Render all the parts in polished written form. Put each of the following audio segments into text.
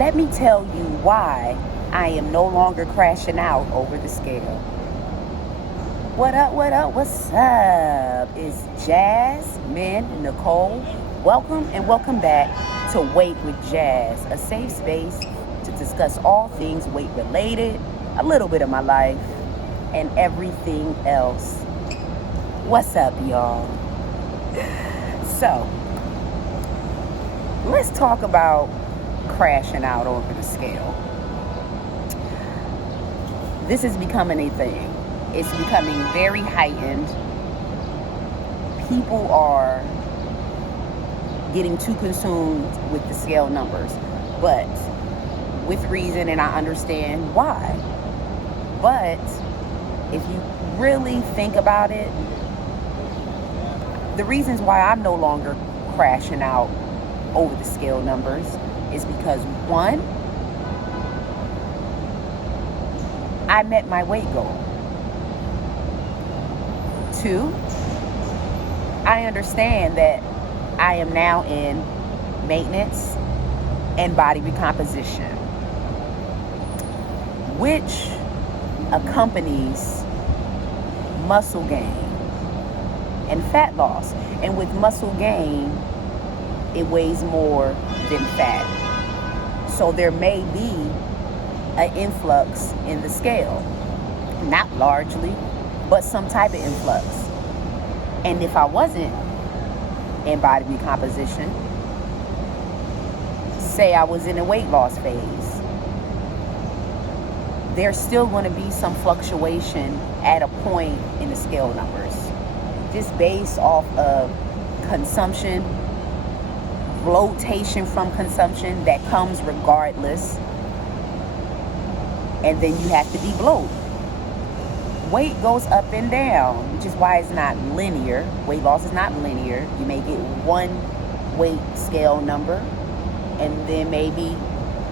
let me tell you why I am no longer crashing out over the scale. What up, what's up? It's Jasmine Nicole. Welcome and welcome back to Weight with Jazz, a safe space to discuss all things weight related, a little bit of my life, and everything else. What's up, y'all? So, let's talk about crashing out over the scale. This is becoming a thing. It's becoming very heightened. People are getting too consumed with the scale numbers, but with reason, and I understand why. But if you really think about it, the reasons why I'm no longer crashing out over the scale numbers is because, one, I met my weight goal. 2, I understand that I am now in maintenance and body recomposition, which accompanies muscle gain and fat loss. And with muscle gain, it weighs more than fat. So there may be an influx in the scale. Not largely, but some type of influx. And if I wasn't in body recomposition, say I was in a weight loss phase, there's still going to be some fluctuation at a point in the scale numbers, just based off of consumption, bloatation from consumption that comes regardless, and then you have to de-bloat. Weight goes up and down, which is why it's not linear. Weight loss is not linear. You may get one weight scale number, and then maybe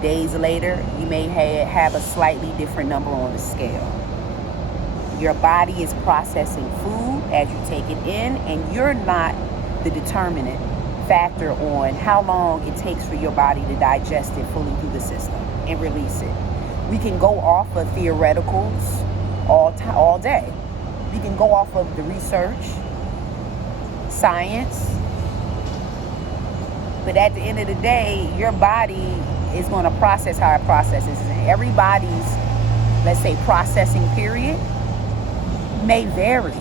days later, you may have a slightly different number on the scale. Your body is processing food as you take it in, and you're not the determinant factor on how long it takes for your body to digest it fully through the system and release it. We can go off of theoreticals all day. We can go off of the research, science, but at the end of the day, your body is going to process how it processes. And everybody's, let's say, processing period may vary.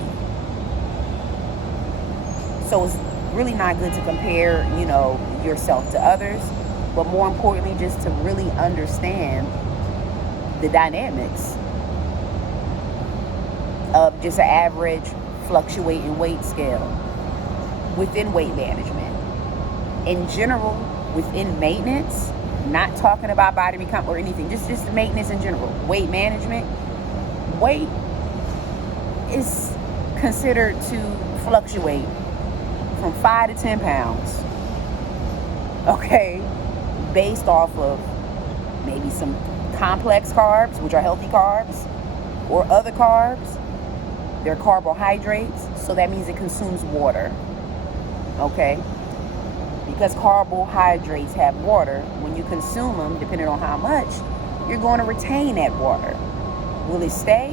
So it's really not good to compare, yourself to others, but more importantly, just to really understand the dynamics of just an average fluctuating weight scale within weight management. In general, within maintenance, not talking about body recomp or anything, just maintenance in general, weight management, weight is considered to fluctuate from 5 to 10 pounds, okay, based off of maybe some complex carbs, which are healthy carbs, or other carbs. They're carbohydrates, so that means it consumes water, okay? Because carbohydrates have water. When you consume them, depending on how much, you're going to retain that water. Will it stay?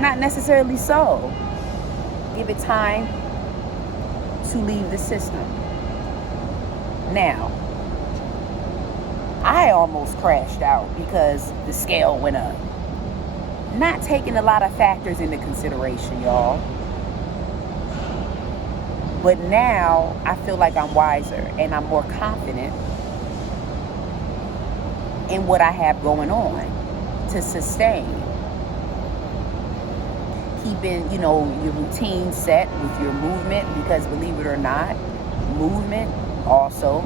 Not necessarily so. Give it time to leave the system. Now, I almost crashed out because the scale went up. Not taking a lot of factors into consideration, y'all. But now I feel like I'm wiser and I'm more confident in what I have going on to sustain. Keeping, your routine set with your movement, because believe it or not, movement also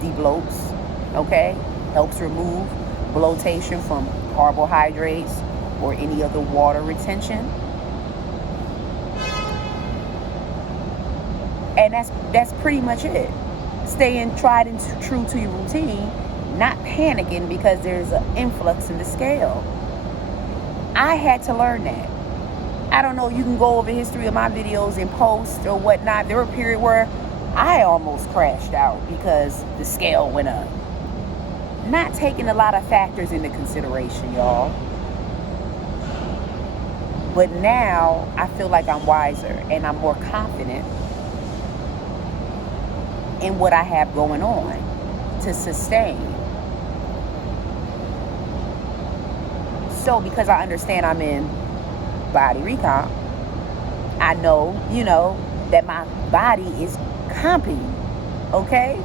de-bloats, okay? Helps remove bloatation from carbohydrates or any other water retention. And that's pretty much it. Staying tried and true to your routine, not panicking because there's an influx in the scale. I had to learn that. I don't know, you can go over history of my videos and post or whatnot. There were a period where I almost crashed out because the scale went up. not taking a lot of factors into consideration, y'all. But now I feel like I'm wiser and I'm more confident in what I have going on to sustain. So because I understand I'm in body recomp, I know, that my body is comping, okay?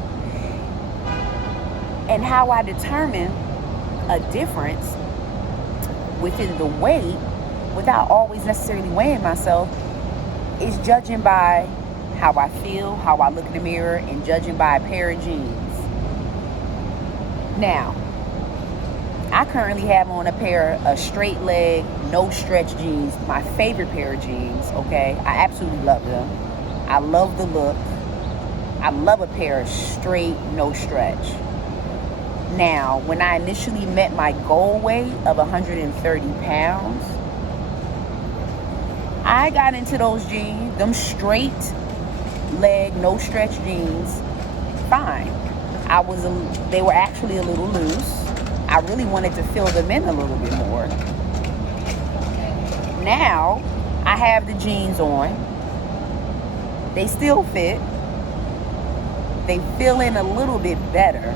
And how I determine a difference within the weight without always necessarily weighing myself is judging by how I feel, how I look in the mirror, and judging by a pair of jeans. Now, I currently have on a pair of straight leg, no stretch jeans, my favorite pair of jeans, okay? I absolutely love them. I love the look. I love a pair of straight, no stretch. Now, when I initially met my goal weight of 130 pounds, I got into those jeans, them straight leg, no stretch jeans, fine. They were actually a little loose. I really wanted to fill them in a little bit more. Now, I have the jeans on. They still fit. They fill in a little bit better.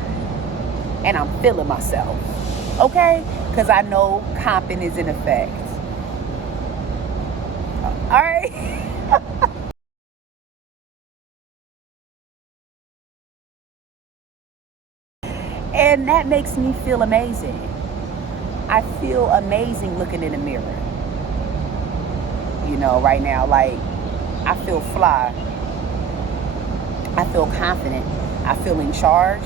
And I'm feeling myself. Okay? Because I know comping is in effect. Alright? And that makes me feel amazing. I feel amazing looking in the mirror. Right now, like, I feel fly. I feel confident. I feel in charge.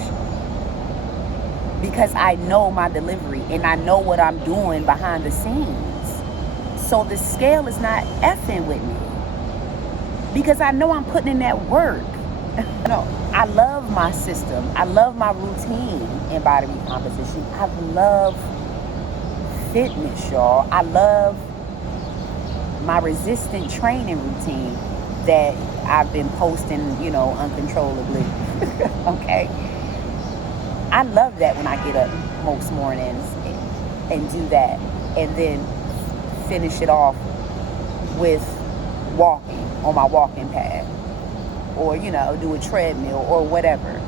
Because I know my delivery and I know what I'm doing behind the scenes. So the scale is not effing with me. Because I know I'm putting in that work. I love my system. I love my routine in body recomposition. I love fitness, y'all. I love my resistant training routine that I've been posting, uncontrollably. Okay? I love that when I get up most mornings and do that. And then finish it off with walking on my walking pad. Or, do a treadmill or whatever.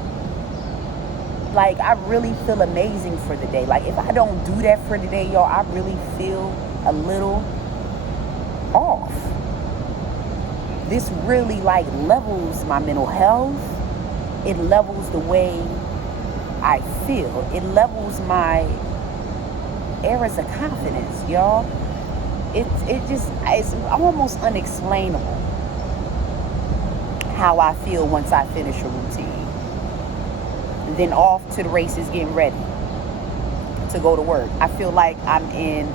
Like, I really feel amazing for the day. Like, if I don't do that for the day, y'all, I really feel a little off. This really, levels my mental health. It levels the way I feel. It levels my areas of confidence, y'all. It's almost unexplainable how I feel once I finish a routine. And then off to the races, getting ready to go to work. I feel like I'm in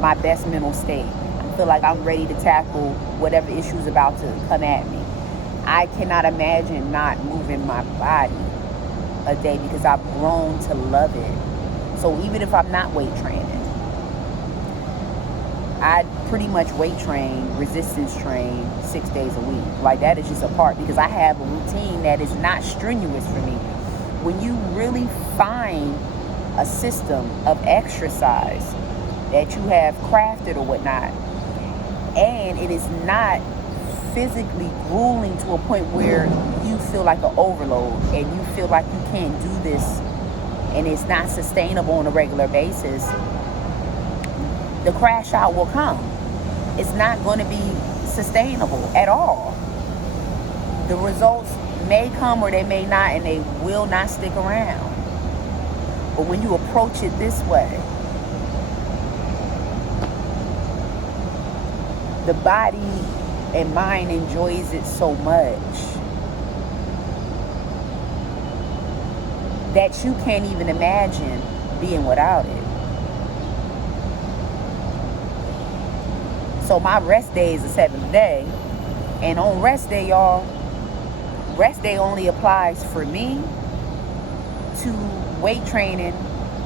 my best mental state. I feel like I'm ready to tackle whatever issue's about to come at me. I cannot imagine not moving my body a day because I've grown to love it. So even if I'm not weight training, I pretty much weight train, resistance train 6 days a week. Like, that is just a part because I have a routine that is not strenuous for me. When you really find a system of exercise that you have crafted or whatnot, and it is not physically grueling to a point where you feel like an overload and you feel like you can't do this and it's not sustainable on a regular basis, the crash out will come. It's not going to be sustainable at all. The results may come or they may not, and they will not stick around. But when you approach it this way, the body and mind enjoys it so much that you can't even imagine being without it. So my rest day is the 7th day. And on rest day, y'all, rest day only applies for me to weight training,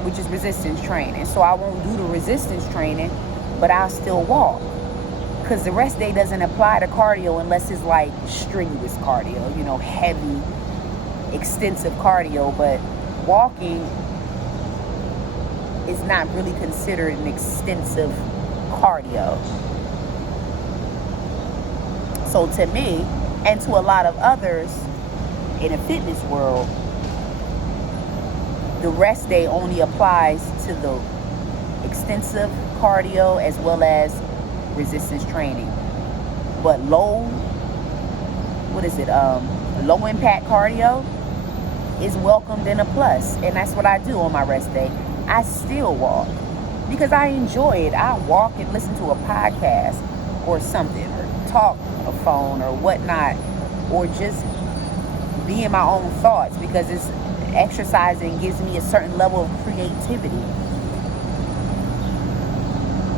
which is resistance training. So I won't do the resistance training, but I'll still walk. Because the rest day doesn't apply to cardio unless it's like strenuous cardio, heavy, extensive cardio. But walking is not really considered an extensive cardio. So to me, and to a lot of others in the fitness world, the rest day only applies to the extensive cardio as well as resistance training. But low impact cardio is welcomed and a plus. And that's what I do on my rest day. I still walk because I enjoy it. I walk and listen to a podcast or something, or talk on a phone or whatnot, or just be in my own thoughts, because it's exercising gives me a certain level of creativity.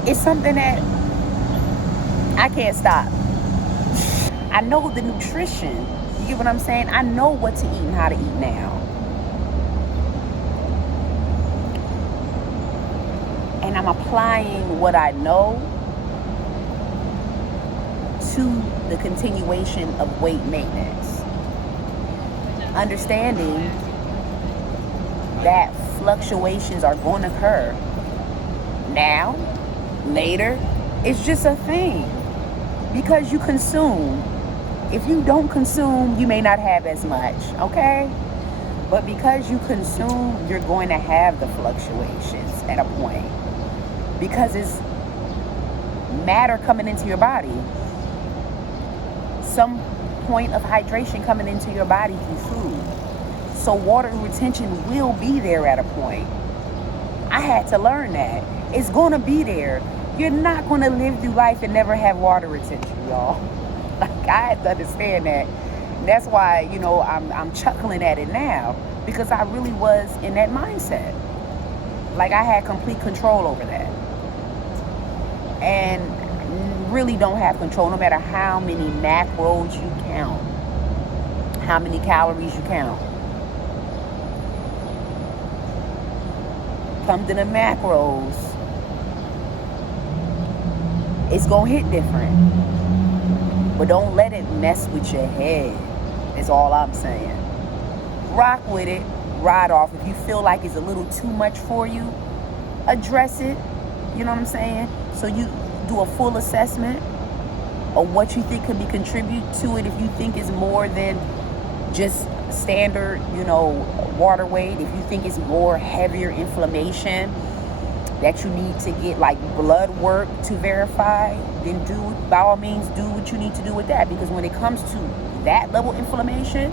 It's something that I can't stop. I know the nutrition. You get what I'm saying? I know what to eat and how to eat now. And I'm applying what I know to the continuation of weight maintenance. Understanding that fluctuations are going to occur. Now, later, it's just a thing. Because you consume. If you don't consume, you may not have as much, okay? But because you consume, you're going to have the fluctuations at a point. Because it's matter coming into your body. Some point of hydration coming into your body through food. So water retention will be there at a point. I had to learn that. It's going to be there. You're not going to live through life and never have water retention, y'all. Like, I had to understand that. And that's why, I'm chuckling at it now, because I really was in that mindset. Like, I had complete control over that. And really don't have control, no matter how many macros you count, how many calories you count. Come to the macros, it's gonna hit different. But don't let it mess with your head. That's all I'm saying. Rock with it, ride off. If you feel like it's a little too much for you, address it. You know what I'm saying? So you do a full assessment of what you think could be contribute to it. If you think it's more than just standard, water weight, if you think it's more heavier inflammation that you need to get like blood work to verify, then by all means do what you need to do with that. Because when it comes to that level of inflammation,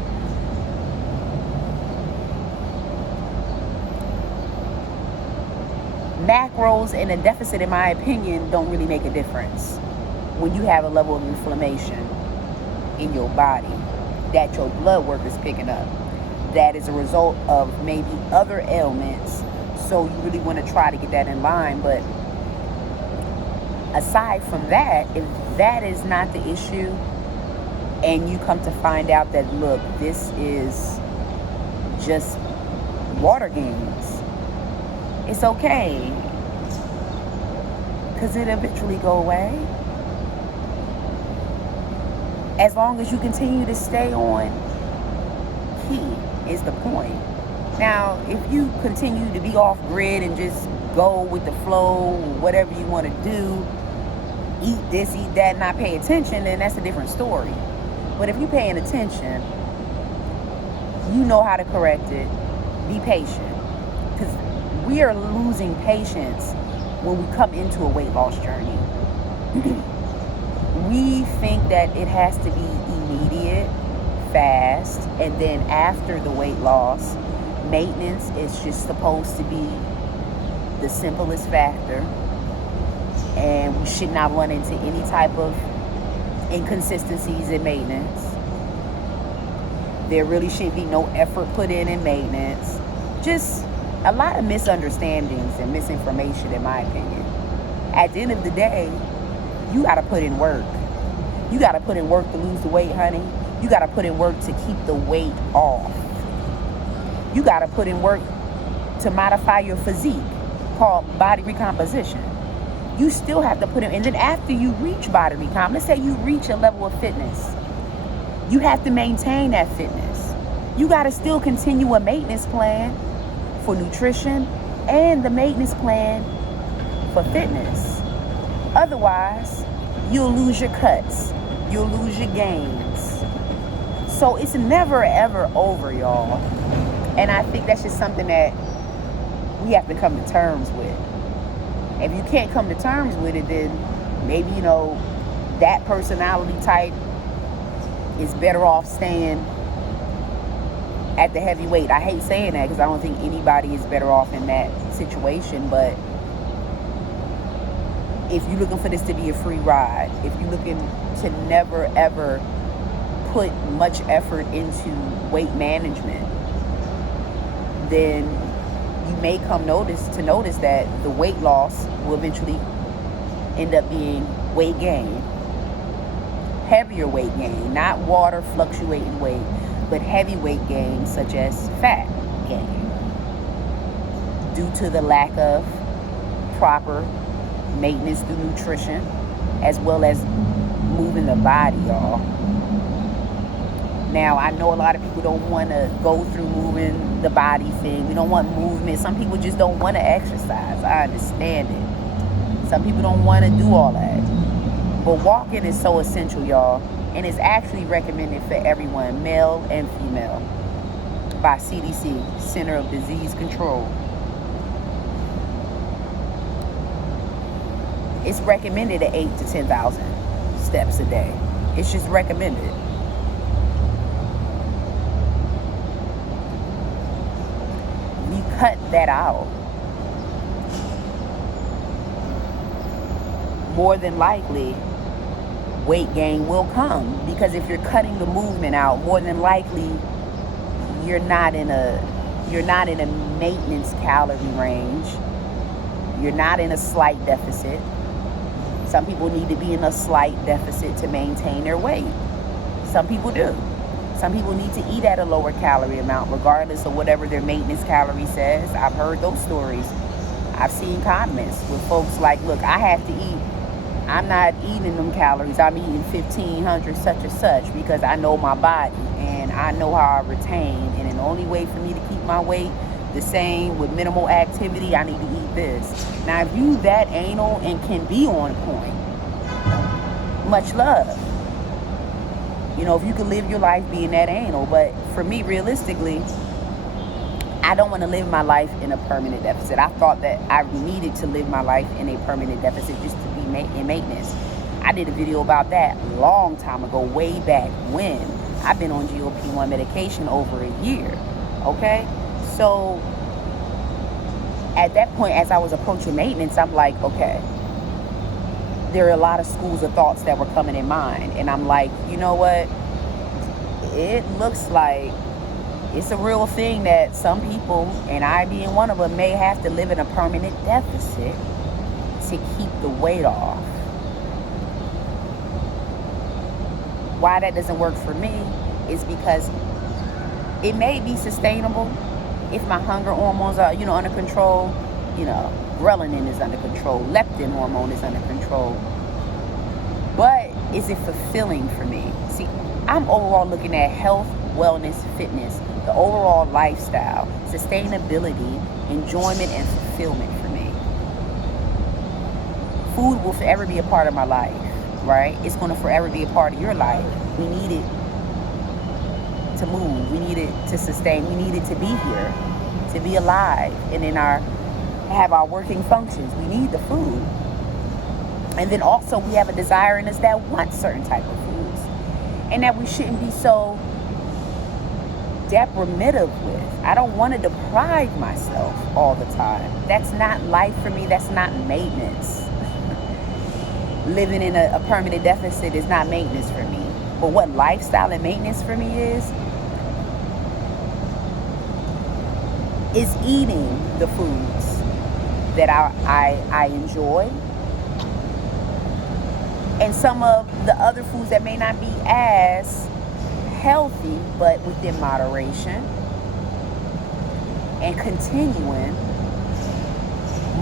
macros and a deficit, in my opinion, don't really make a difference when you have a level of inflammation in your body that your blood work is picking up. That is a result of maybe other ailments. So you really want to try to get that in line. But aside from that, if that is not the issue, and you come to find out that, look, this is just water gains, it's okay, because it eventually go away. As long as you continue to stay on key is the point. Now, if you continue to be off grid and just go with the flow, whatever you want to do, eat this, eat that, not pay attention, then that's a different story. But if you're paying attention, you know how to correct it. Be patient. Because we are losing patience when we come into a weight loss journey. We think that it has to be immediate, fast, and then after the weight loss, maintenance is just supposed to be the simplest factor, and we should not run into any type of inconsistencies in maintenance. There really should be no effort put in maintenance. Just a lot of misunderstandings and misinformation, in my opinion. At the end of the day, you got to put in work. You got to put in work to lose the weight, honey. You got to put in work to keep the weight off. You got to put in work to modify your physique, called body recomposition. You still have to put in, and then after you reach body recomp, let's say you reach a level of fitness, you have to maintain that fitness. You got to still continue a maintenance plan for nutrition, and the maintenance plan for fitness. Otherwise, you'll lose your cuts. You'll lose your gains. So it's never ever over, y'all. And I think that's just something that we have to come to terms with. If you can't come to terms with it, then maybe, that personality type is better off staying at the heavyweight. I hate saying that because I don't think anybody is better off in that situation, but if you're looking for this to be a free ride, if you're looking to never ever put much effort into weight management, then you may come to notice that the weight loss will eventually end up being weight gain. Heavier weight gain, not water fluctuating weight, but heavy weight gain such as fat gain due to the lack of proper maintenance through nutrition as well as moving the body, y'all. Now, I know a lot of people don't want to go through moving the body thing. We don't want movement. Some people just don't want to exercise. I understand it. Some people don't want to do all that. But walking is so essential, y'all. And it's actually recommended for everyone, male and female, by CDC, Center of Disease Control. It's recommended at 8,000 to 10,000 steps a day. It's just recommended. You cut that out, more than likely weight gain will come, because if you're cutting the movement out, more than likely you're not in a maintenance calorie range. You're not in a slight deficit. Some people need to be in a slight deficit to maintain their weight. Some people do. Some people need to eat at a lower calorie amount regardless of whatever their maintenance calorie says. I've heard those stories. I've seen comments with folks like, look, I have to eat. I'm not eating them calories. I'm eating 1,500 such and such because I know my body and I know how I retain. And the only way for me to keep my weight the same with minimal activity, I need to eat this. Now, if you that anal and can be on point, much love. If you can live your life being that anal. But for me, realistically, I don't want to live my life in a permanent deficit. I thought that I needed to live my life in a permanent deficit just to be in maintenance. I did a video about that a long time ago, way back when. I've been on GLP1 medication over a year, okay? So at that point, as I was approaching maintenance, I'm like, okay, there are a lot of schools of thoughts that were coming in mind. And I'm like, you know what? It looks like it's a real thing that some people, and I being one of them, may have to live in a permanent deficit to keep the weight off. Why that doesn't work for me is because it may be sustainable if my hunger hormones are, under control. Ghrelin is under control, leptin hormone is under control. But is it fulfilling for me? See, I'm overall looking at health, wellness, fitness, the overall lifestyle, sustainability, enjoyment, and fulfillment for me. Food will forever be a part of my life, right? It's going to forever be a part of your life. We need it to move. We need it to sustain. We need it to be here, to be alive, and have our working functions. We need the food. And then also we have a desire in us that wants certain type of foods, and that we shouldn't be so deprivative with. I don't want to deprive myself all the time. That's not life for me. That's not maintenance. Living in a permanent deficit is not maintenance for me. But what lifestyle and maintenance for me is eating the foods that I enjoy, and some of the other foods that may not be as healthy, but within moderation, and continuing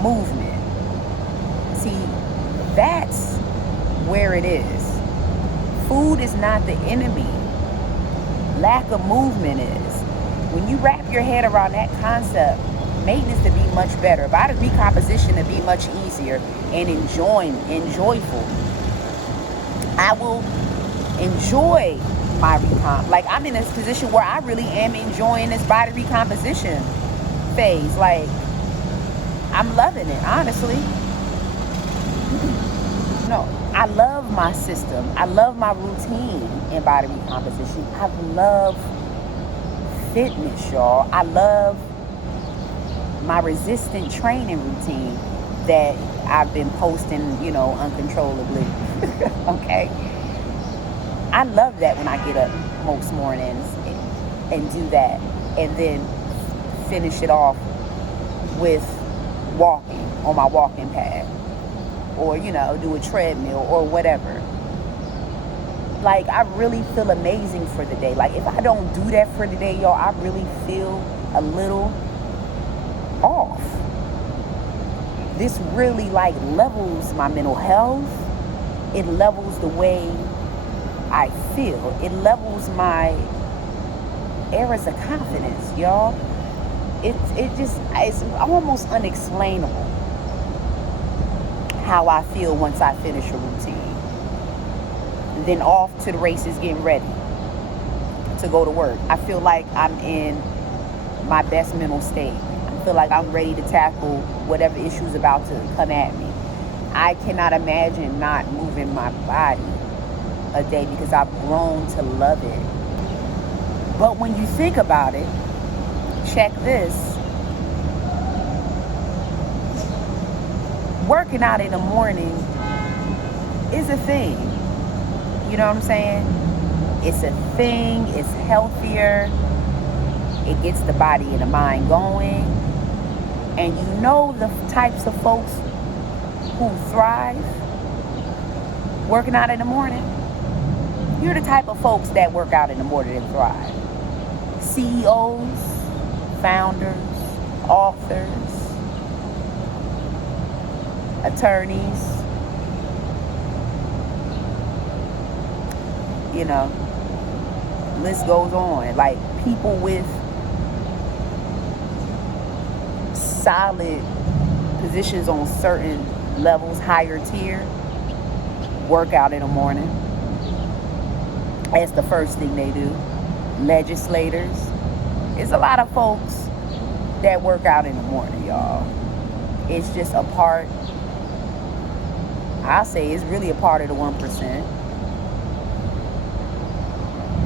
movement. See, that's where it is. Food is not the enemy. Lack of movement is. When you wrap your head around that concept, maintenance to be much better, body recomposition to be much easier and enjoyable. I will enjoy my recomp. Like, I'm in this position where I really am enjoying this body recomposition phase. Like, I'm loving it, honestly. No, I love my system. I love my routine in body recomposition. I love fitness, y'all. I love my resistant training routine that I've been posting, uncontrollably. Okay. I love that when I get up most mornings and do that, and then finish it off with walking on my walking pad, or do a treadmill or whatever. Like, I really feel amazing for the day. Like, if I don't do that for the day, y'all, I really feel a little off. This really levels my mental health. It levels the way I feel. It levels my areas of confidence, y'all. It's almost unexplainable how I feel once I finish a routine. Then off to the races, getting ready to go to work. I feel like I'm in my best mental state. I feel like I'm ready to tackle whatever issue's about to come at me. I cannot imagine not moving my body a day because I've grown to love it. But when you think about it, check this. Working out in the morning is a thing. You know what I'm saying? It's a thing. It's healthier. It gets the body and the mind going. And the types of folks who thrive working out in the morning. You're the type of folks that work out in the morning and thrive. CEOs, founders, authors, attorneys, list goes on. Like, people with solid positions on certain levels, higher tier, work out in the morning. That's the first thing they do. Legislators. It's a lot of folks that work out in the morning, y'all. It's just a part, I say it's really a part of the 1%.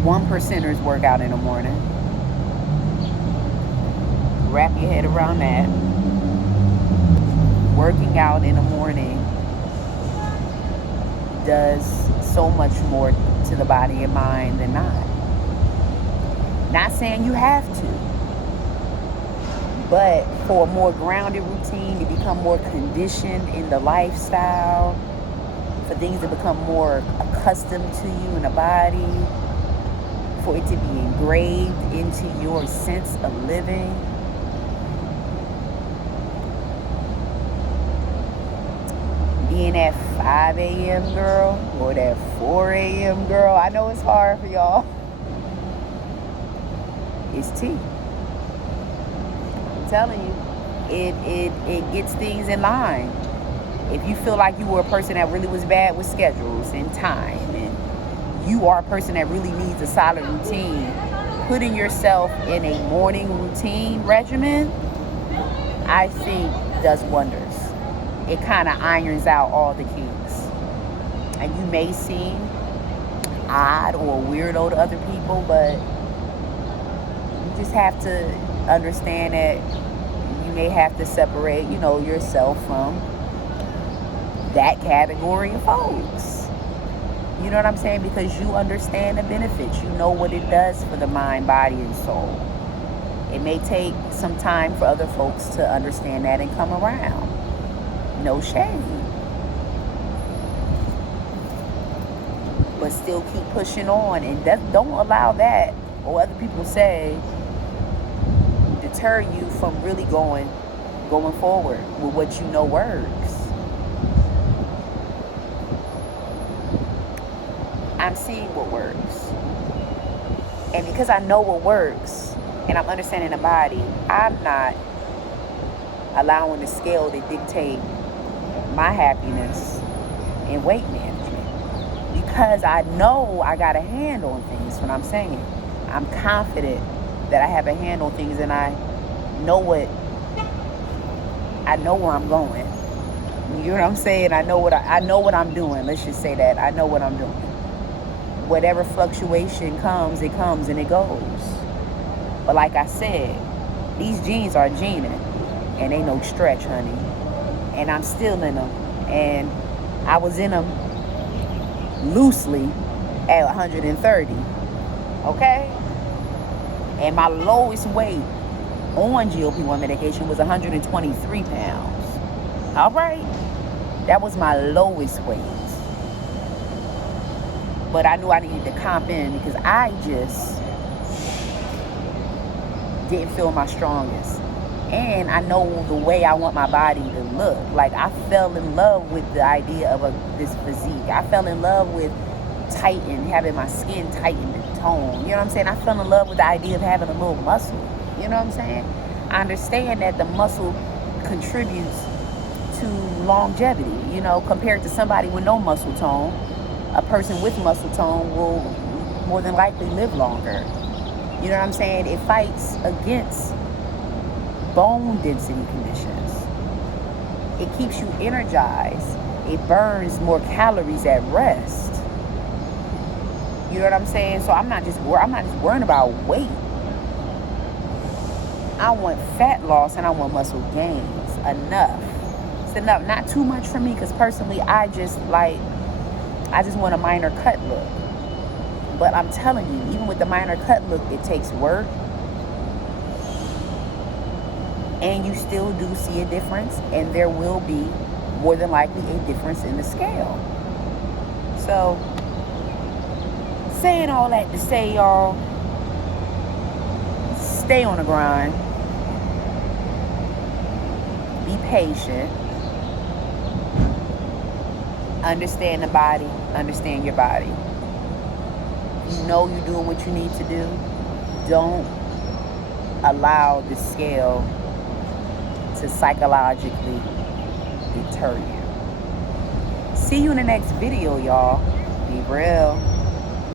1%ers work out in the morning. Wrap your head around that. Working out in the morning does so much more to the body and mind than not. Not saying you have to, but for a more grounded routine, to become more conditioned in the lifestyle, for things to become more accustomed to you in the body, for it to be engraved into your sense of living. Being that 5 a.m. girl or that 4 a.m. girl, I know it's hard for y'all. It's tea. I'm telling you, it gets things in line. If you feel like you were a person that really was bad with schedules and time, and you are a person that really needs a solid routine, putting yourself in a morning routine regimen, I think does wonders. It kind of irons out all the kinks. And you may seem odd or weirdo to other people, but you just have to understand that you may have to separate, yourself from that category of folks. You know what I'm saying? Because you understand the benefits. You know what it does for the mind, body, and soul. It may take some time for other folks to understand that and come around. No shame. But still keep pushing on, and don't allow that, or other people say, deter you from really going forward with what you know works. I'm seeing what works. And because I know what works and I'm understanding the body, I'm not allowing the scale to dictate my happiness in weight management, because I know I got a hand on things. What I'm saying, I'm confident that I have a hand on things, and I know where I'm going. You know what I'm saying? I know what I'm doing. Let's just say that I know what I'm doing. Whatever fluctuation comes, it comes and it goes. But like I said, these jeans are jeaning, and they no stretch, honey. And I'm still in them, and I was in them loosely at 130. Okay? And my lowest weight on GLP1 medication was 123 pounds. All right? That was my lowest weight. But I knew I needed to comp in because I just didn't feel my strongest. And I know the way I want my body to look. Like, I fell in love with the idea of this physique. I fell in love with having my skin tightened and toned. You know what I'm saying? I fell in love with the idea of having a little muscle. You know what I'm saying? I understand that the muscle contributes to longevity, you know, compared to somebody with no muscle tone. A person with muscle tone will more than likely live longer. You know what I'm saying? It fights against bone density conditions. It keeps you energized. It burns more calories at rest. You know what I'm saying? So I'm not just worrying about weight. I want fat loss and I want muscle gains. Enough. It's enough. Not too much for me, because personally I just want a minor cut look. But I'm telling you, even with the minor cut look, it takes work. And you still do see a difference, and there will be more than likely a difference in the scale. So, saying all that to say, y'all, stay on the grind. Be patient. Understand the body. Understand your body. You know you're doing what you need to do. Don't allow the scale to psychologically deter you. See you in the next video, y'all. Be real.